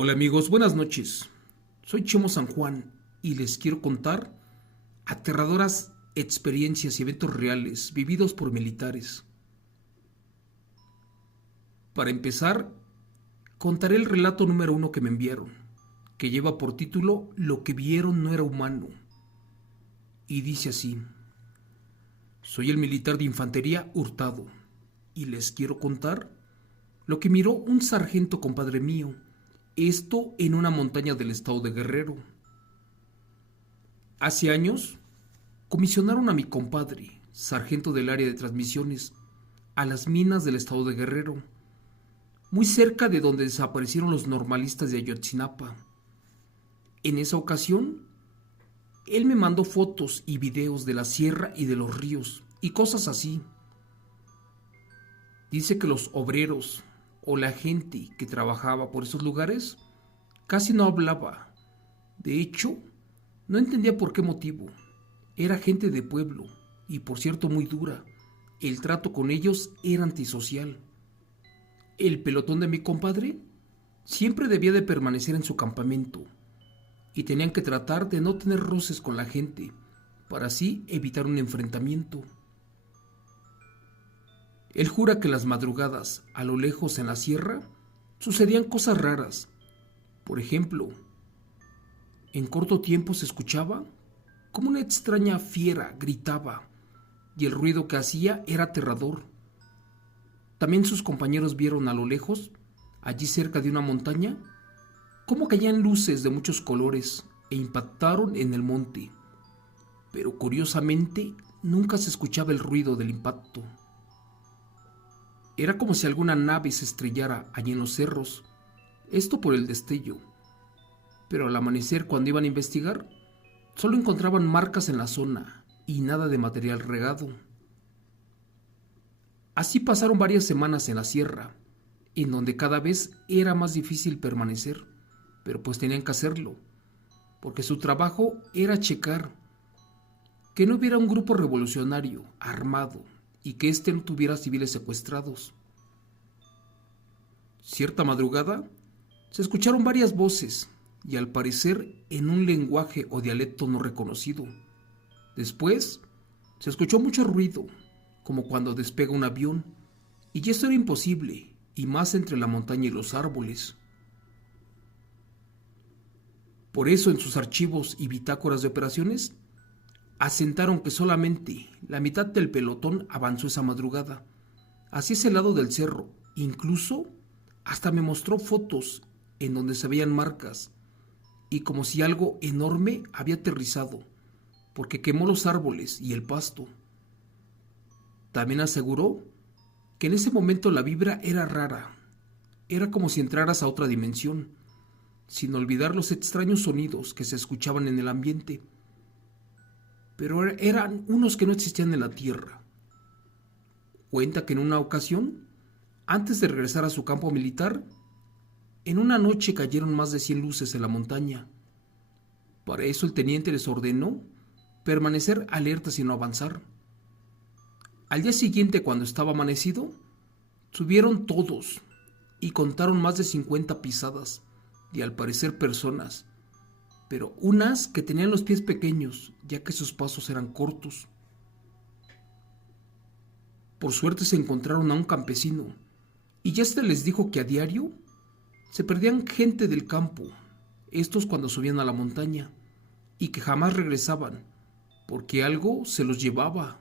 Hola amigos, buenas noches. Soy Chemo San Juan y les quiero contar aterradoras experiencias y eventos reales vividos por militares. Para empezar, contaré el relato número 1 que me enviaron, que lleva por título Lo que vieron no era humano. Y dice así: soy el militar de infantería Hurtado y les quiero contar lo que miró un sargento compadre mío, esto en una montaña del estado de Guerrero. Hace años, comisionaron a mi compadre, sargento del área de transmisiones, a las minas del estado de Guerrero, muy cerca de donde desaparecieron los normalistas de Ayotzinapa. En esa ocasión, él me mandó fotos y videos de la sierra y de los ríos y cosas así. Dice que los obreros o la gente que trabajaba por esos lugares casi no hablaba. De hecho, no entendía por qué motivo. Era gente de pueblo y, por cierto, muy dura. El trato con ellos era antisocial. El pelotón de mi compadre siempre debía de permanecer en su campamento y tenían que tratar de no tener roces con la gente para así evitar un enfrentamiento. Él jura que en las madrugadas, a lo lejos en la sierra, sucedían cosas raras. Por ejemplo, en corto tiempo se escuchaba como una extraña fiera gritaba y el ruido que hacía era aterrador. También sus compañeros vieron a lo lejos, allí cerca de una montaña, cómo caían luces de muchos colores e impactaron en el monte. Pero curiosamente nunca se escuchaba el ruido del impacto. Era como si alguna nave se estrellara allí en los cerros, esto por el destello. Pero al amanecer, cuando iban a investigar, solo encontraban marcas en la zona y nada de material regado. Así pasaron varias semanas en la sierra, en donde cada vez era más difícil permanecer, pero pues tenían que hacerlo, porque su trabajo era checar que no hubiera un grupo revolucionario armado y que éste no tuviera civiles secuestrados. Cierta madrugada se escucharon varias voces y al parecer en un lenguaje o dialecto no reconocido. Después se escuchó mucho ruido, como cuando despega un avión, y esto era imposible, y más entre la montaña y los árboles. Por eso en sus archivos y bitácoras de operaciones asentaron que solamente la mitad del pelotón avanzó esa madrugada hacia ese lado del cerro. Incluso hasta me mostró fotos en donde se veían marcas y como si algo enorme había aterrizado, porque quemó los árboles y el pasto. También aseguró que en ese momento la vibra era rara, era como si entraras a otra dimensión, sin olvidar los extraños sonidos que se escuchaban en el ambiente, pero eran unos que no existían en la Tierra. Cuenta que en una ocasión, antes de regresar a su campo militar, en una noche cayeron más de 100 luces en la montaña. Para eso el teniente les ordenó permanecer alertas y no avanzar. Al día siguiente, cuando estaba amanecido, subieron todos y contaron más de 50 pisadas y al parecer personas, pero unas que tenían los pies pequeños, ya que sus pasos eran cortos. Por suerte se encontraron a un campesino y ya se les dijo que a diario se perdían gente del campo, estos cuando subían a la montaña, y que jamás regresaban, porque algo se los llevaba.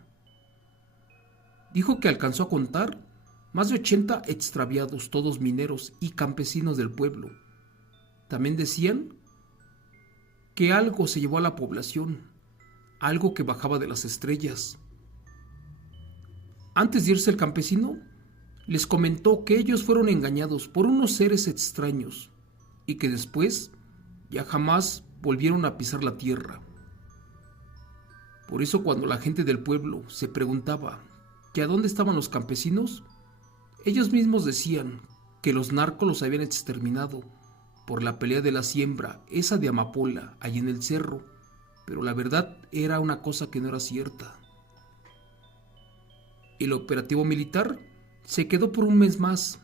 Dijo que alcanzó a contar más de 80 extraviados, todos mineros y campesinos del pueblo. También decían que algo se llevó a la población, algo que bajaba de las estrellas. Antes de irse el campesino, les comentó que ellos fueron engañados por unos seres extraños y que después ya jamás volvieron a pisar la tierra. Por eso cuando la gente del pueblo se preguntaba que a dónde estaban los campesinos, ellos mismos decían que los narcos los habían exterminado por la pelea de la siembra, esa de amapola, allí en el cerro, pero la verdad era una cosa que no era cierta. El operativo militar se quedó por un mes más,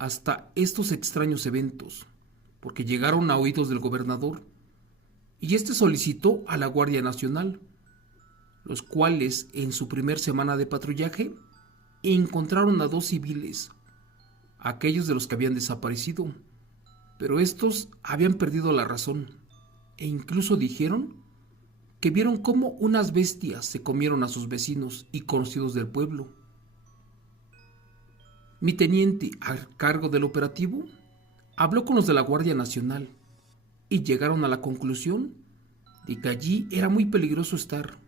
hasta estos extraños eventos, porque llegaron a oídos del gobernador, y éste solicitó a la Guardia Nacional, los cuales en su primer semana de patrullaje encontraron a 2 civiles, aquellos de los que habían desaparecido, pero estos habían perdido la razón e incluso dijeron que vieron cómo unas bestias se comieron a sus vecinos y conocidos del pueblo. Mi teniente a cargo del operativo habló con los de la Guardia Nacional y llegaron a la conclusión de que allí era muy peligroso estar.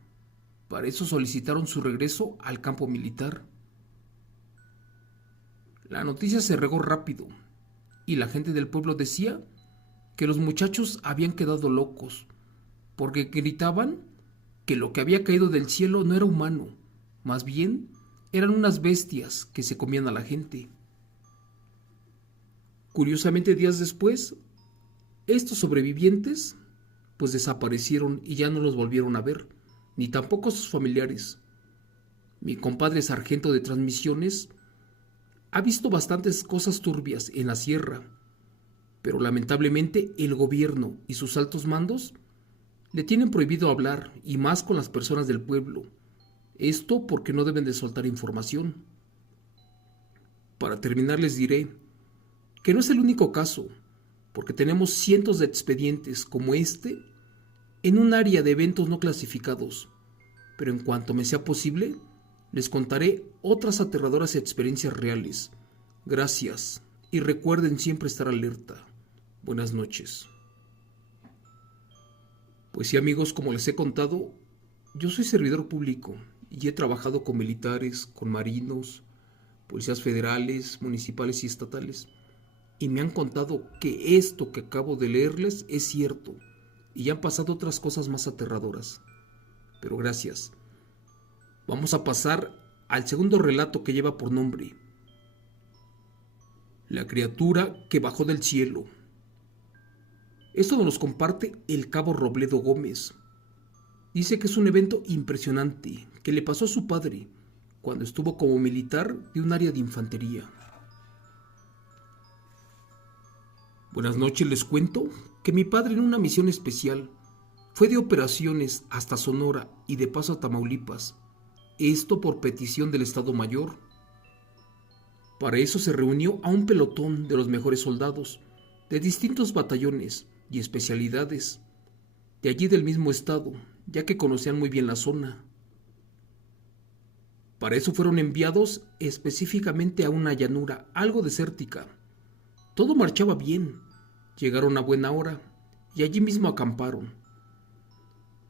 Para eso solicitaron su regreso al campo militar. La noticia se regó rápido y la gente del pueblo decía que los muchachos habían quedado locos porque gritaban que lo que había caído del cielo no era humano, más bien eran unas bestias que se comían a la gente. Curiosamente, días después, estos sobrevivientes pues desaparecieron y ya no los volvieron a ver, ni tampoco sus familiares. Mi compadre sargento de transmisiones ha visto bastantes cosas turbias en la sierra, pero lamentablemente el gobierno y sus altos mandos le tienen prohibido hablar, y más con las personas del pueblo. Esto porque no deben de soltar información. Para terminar les diré que no es el único caso, porque tenemos cientos de expedientes como este en un área de eventos no clasificados, pero en cuanto me sea posible, les contaré otras aterradoras experiencias reales. Gracias, y recuerden siempre estar alerta. Buenas noches. Pues sí, amigos, como les he contado, yo soy servidor público y he trabajado con militares, con marinos, policías federales, municipales y estatales, y me han contado que esto que acabo de leerles es cierto, y ya han pasado otras cosas más aterradoras. Pero gracias. Vamos a pasar al segundo relato, que lleva por nombre La criatura que bajó del cielo. Esto nos comparte el cabo Robledo Gómez. Dice que es un evento impresionante que le pasó a su padre cuando estuvo como militar de un área de infantería. Buenas noches, les cuento que mi padre, en una misión especial, fue de operaciones hasta Sonora y de paso a Tamaulipas, esto por petición del Estado Mayor. Para eso se reunió a un pelotón de los mejores soldados de distintos batallones y especialidades de allí del mismo estado, ya que conocían muy bien la zona. Para eso fueron enviados específicamente a una llanura algo desértica. Todo marchaba bien, llegaron a buena hora y allí mismo acamparon.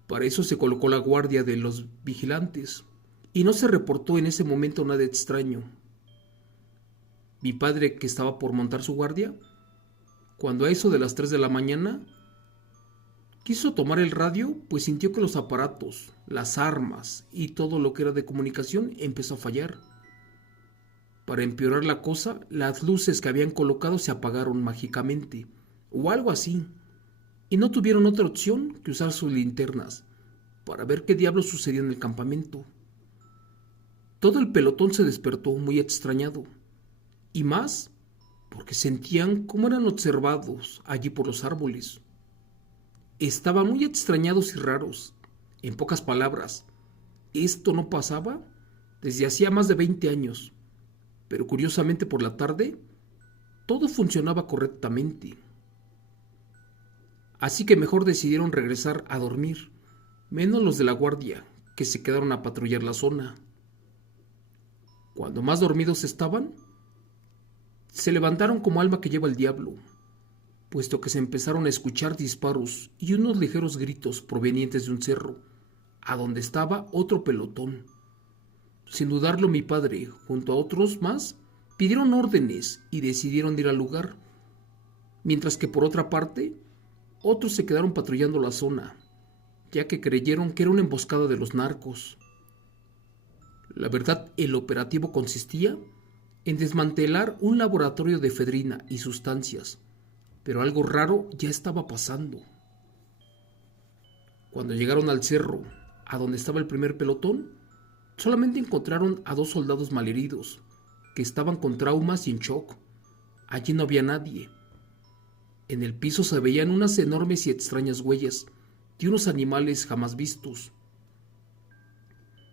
Para eso se colocó la guardia de los vigilantes y no se reportó en ese momento nada extraño. Mi padre, que estaba por montar su guardia, cuando a eso de las 3 de la mañana quiso tomar el radio, pues sintió que los aparatos, las armas y todo lo que era de comunicación empezó a fallar. Para empeorar la cosa, las luces que habían colocado se apagaron mágicamente, o algo así, y no tuvieron otra opción que usar sus linternas para ver qué diablos sucedía en el campamento. Todo el pelotón se despertó muy extrañado, y más porque sentían cómo eran observados allí por los árboles. Estaban muy extrañados y raros. En pocas palabras, esto no pasaba desde hacía más de 20 años, pero curiosamente por la tarde todo funcionaba correctamente. Así que mejor decidieron regresar a dormir, menos los de la guardia, que se quedaron a patrullar la zona. Cuando más dormidos estaban, se levantaron como alma que lleva el diablo, puesto que se empezaron a escuchar disparos y unos ligeros gritos provenientes de un cerro, a donde estaba otro pelotón. Sin dudarlo, mi padre, junto a otros más, pidieron órdenes y decidieron ir al lugar, mientras que por otra parte, otros se quedaron patrullando la zona, ya que creyeron que era una emboscada de los narcos. La verdad, el operativo consistía en desmantelar un laboratorio de efedrina y sustancias, pero algo raro ya estaba pasando. Cuando llegaron al cerro, a donde estaba el primer pelotón, solamente encontraron a 2 soldados malheridos, que estaban con traumas y en shock. Allí no había nadie. En el piso se veían unas enormes y extrañas huellas de unos animales jamás vistos.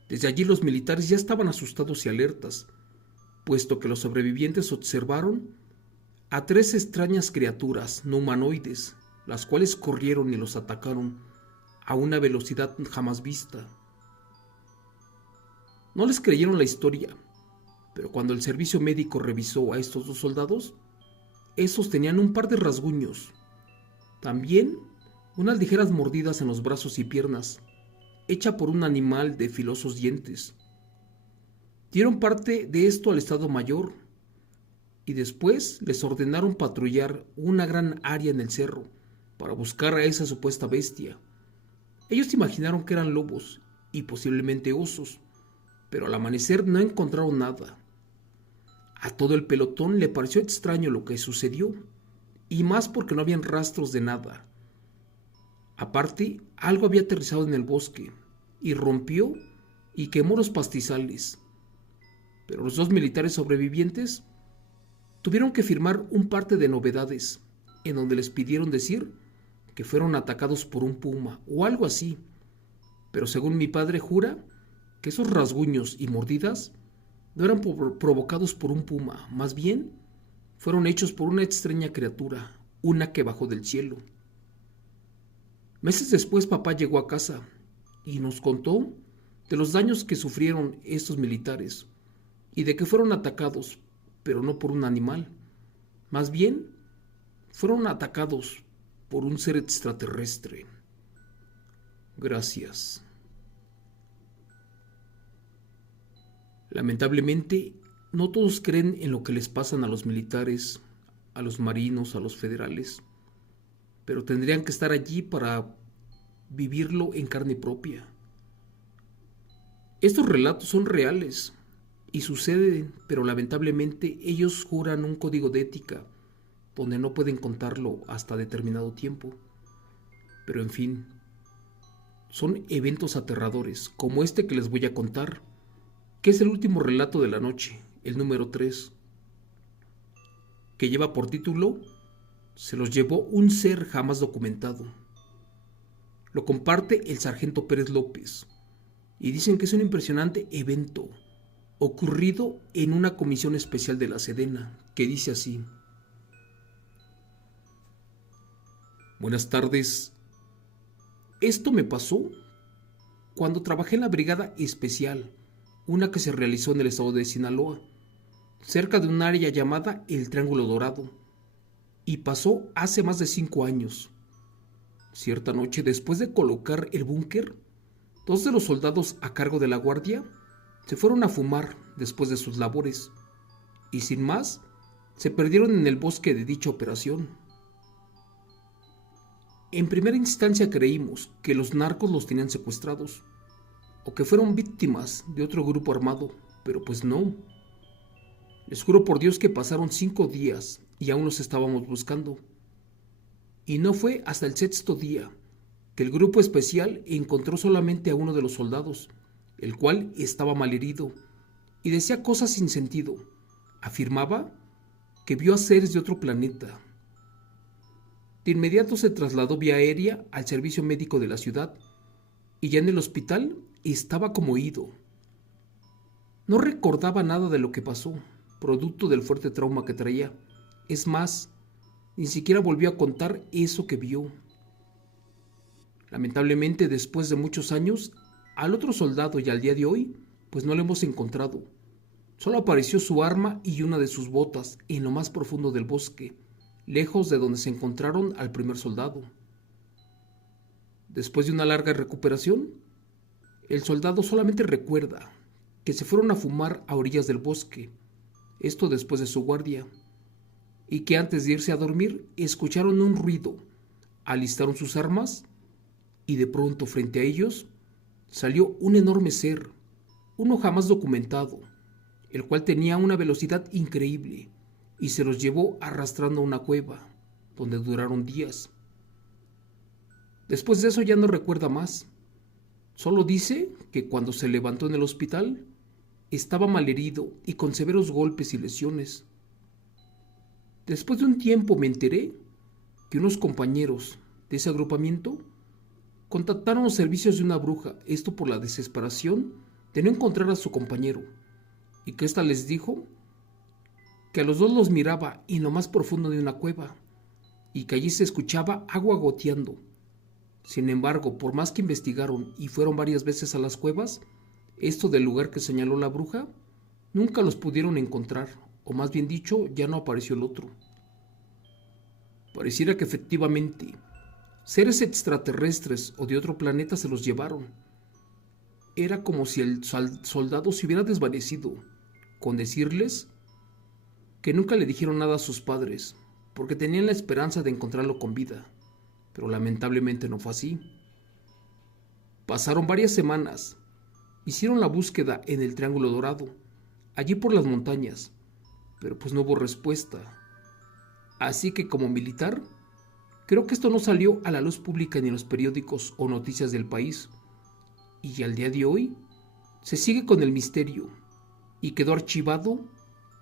Desde allí los militares ya estaban asustados y alertas, puesto que los sobrevivientes observaron a tres extrañas criaturas no humanoides, las cuales corrieron y los atacaron a una velocidad jamás vista. No les creyeron la historia, pero cuando el servicio médico revisó a estos dos soldados, estos tenían un par de rasguños, también unas ligeras mordidas en los brazos y piernas, hecha por un animal de filosos dientes. Dieron parte de esto al Estado Mayor y después les ordenaron patrullar una gran área en el cerro para buscar a esa supuesta bestia. Ellos imaginaron que eran lobos y posiblemente osos, pero al amanecer no encontraron nada. A todo el pelotón le pareció extraño lo que sucedió, y más porque no habían rastros de nada. Aparte, algo había aterrizado en el bosque, y rompió y quemó los pastizales. Pero los dos militares sobrevivientes tuvieron que firmar un parte de novedades, en donde les pidieron decir que fueron atacados por un puma o algo así. Pero según mi padre jura que esos rasguños y mordidas no eran provocados por un puma, más bien fueron hechos por una extraña criatura, una que bajó del cielo. Meses después papá llegó a casa y nos contó de los daños que sufrieron estos militares y de que fueron atacados, pero no por un animal, más bien fueron atacados por un ser extraterrestre. Gracias. Lamentablemente, no todos creen en lo que les pasan a los militares, a los marinos, a los federales, pero tendrían que estar allí para vivirlo en carne propia. Estos relatos son reales y suceden, pero lamentablemente ellos juran un código de ética donde no pueden contarlo hasta determinado tiempo. Pero en fin, son eventos aterradores, como este que les voy a contar, que es el último relato de la noche, el número 3, que lleva por título Se los llevó un ser jamás documentado. Lo comparte el sargento Pérez López y dicen que es un impresionante evento ocurrido en una comisión especial de la Sedena, que dice así: Buenas tardes. Esto me pasó cuando trabajé en la brigada especial, una que se realizó en el estado de Sinaloa, cerca de un área llamada el Triángulo Dorado, y pasó hace más de 5 años. Cierta noche, después de colocar el búnker, 2 de los soldados a cargo de la guardia se fueron a fumar después de sus labores, y sin más, se perdieron en el bosque de dicha operación. En primera instancia creímos que los narcos los tenían secuestrados, o que fueron víctimas de otro grupo armado, pero pues no. Les juro por Dios que pasaron 5 días y aún los estábamos buscando. Y no fue hasta el 6.º día que el grupo especial encontró solamente a uno de los soldados, el cual estaba malherido y decía cosas sin sentido. Afirmaba que vio a seres de otro planeta. De inmediato se trasladó vía aérea al servicio médico de la ciudad y ya en el hospital estaba como ido. No recordaba nada de lo que pasó, producto del fuerte trauma que traía. Es más, ni siquiera volvió a contar eso que vio. Lamentablemente, después de muchos años, al otro soldado y al día de hoy, pues no lo hemos encontrado. Solo apareció su arma y una de sus botas en lo más profundo del bosque, lejos de donde se encontraron al primer soldado. Después de una larga recuperación, el soldado solamente recuerda que se fueron a fumar a orillas del bosque, esto después de su guardia, y que antes de irse a dormir escucharon un ruido, alistaron sus armas y de pronto frente a ellos salió un enorme ser, uno jamás documentado, el cual tenía una velocidad increíble y se los llevó arrastrando a una cueva, donde duraron días. Después de eso ya no recuerda más. Solo dice que cuando se levantó en el hospital, estaba malherido y con severos golpes y lesiones. Después de un tiempo me enteré que unos compañeros de ese agrupamiento contactaron los servicios de una bruja, esto por la desesperación de no encontrar a su compañero, y que ésta les dijo que a los dos los miraba en lo más profundo de una cueva, y que allí se escuchaba agua goteando. Sin embargo, por más que investigaron y fueron varias veces a las cuevas, esto del lugar que señaló la bruja, nunca los pudieron encontrar, o más bien dicho, ya no apareció el otro. Pareciera que efectivamente, seres extraterrestres o de otro planeta se los llevaron. Era como si el soldado se hubiera desvanecido, con decirles que nunca le dijeron nada a sus padres, porque tenían la esperanza de encontrarlo con vida, pero lamentablemente no fue así. Pasaron varias semanas, hicieron la búsqueda en el Triángulo Dorado, allí por las montañas, pero pues no hubo respuesta. Así que como militar, creo que esto no salió a la luz pública ni en los periódicos o noticias del país, y al día de hoy se sigue con el misterio y quedó archivado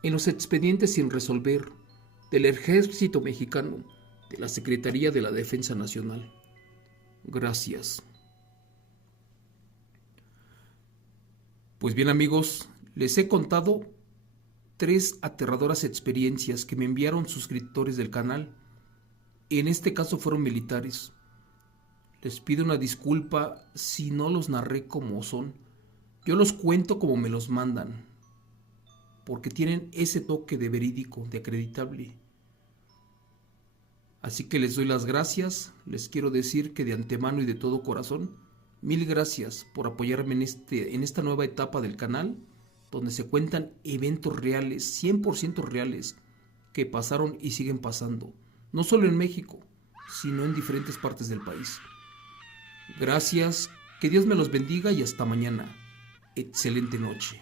en los expedientes sin resolver del Ejército Mexicano, de la Secretaría de la Defensa Nacional. Gracias. Pues bien amigos, les he contado 3 aterradoras experiencias que me enviaron suscriptores del canal. En este caso fueron militares. Les pido una disculpa si no los narré como son. Yo los cuento como me los mandan, porque tienen ese toque de verídico, de acreditable. Así que les doy las gracias, les quiero decir que de antemano y de todo corazón, mil gracias por apoyarme en esta nueva etapa del canal, donde se cuentan eventos reales, 100% reales, que pasaron y siguen pasando, no solo en México, sino en diferentes partes del país. Gracias, que Dios me los bendiga y hasta mañana. Excelente noche.